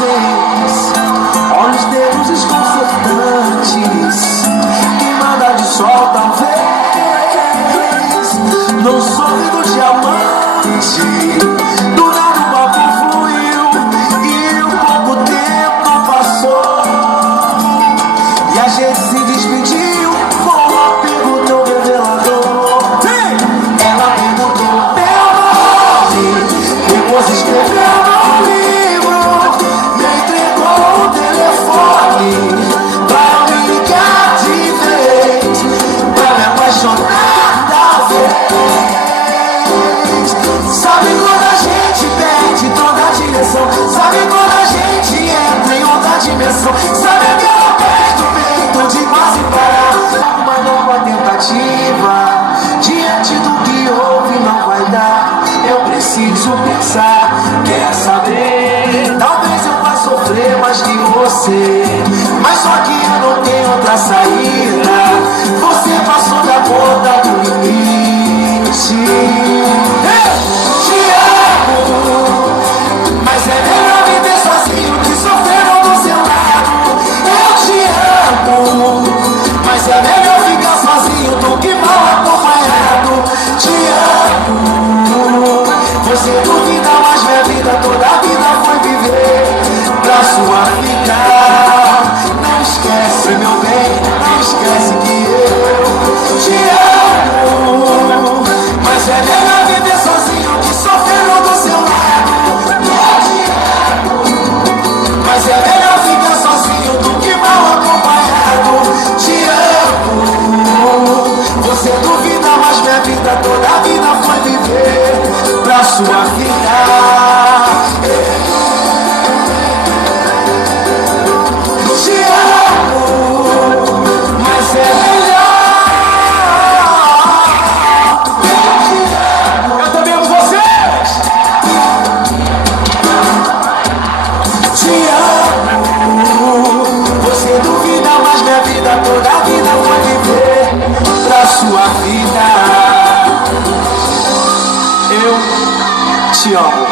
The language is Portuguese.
vocês, olhos negros desconcertantes, queimada de sol talvez, não sorri do diamante. Do nada o papo fluiu e um pouco tempo passou, e a gente se despediu com uma pergunta revelador. Ela perguntou meu nome, depois escreveu no livro, me entregou o telefone pra eu me ligar de vez, pra me apaixonar da vez. Sabe quando a gente perde toda a direção? Sabe quando a gente entra em outra dimensão? Sabe aquela paz do peito de quase parar? Uma nova tentativa, diante do que houve não vai dar. Eu preciso pensar, quer saber? Talvez eu vá sofrer mais que você, mas só que eu não tenho outra saída. Você passou da conta do limite. Te amo, mas é melhor viver sozinho que sofrer do seu lado. Eu te amo, mas é melhor ficar sozinho do que mal acompanhado. Te amo, você duvida, mas minha vida toda a vida foi viver pra sua ficar. Não esquece, meu bem, não esquece que eu te amo, mas é melhor viver sozinho que sofrer do seu lado. Eu te amo, mas é melhor ficar sozinho do que mal acompanhado. Te amo, você duvida, mas minha vida toda a vida foi viver pra sua ficar. Te amo, mas é melhor. Eu também amo vocês. Te amo, você duvida, mas minha vida toda a vida foi viver pra sua vida. Eu te amo.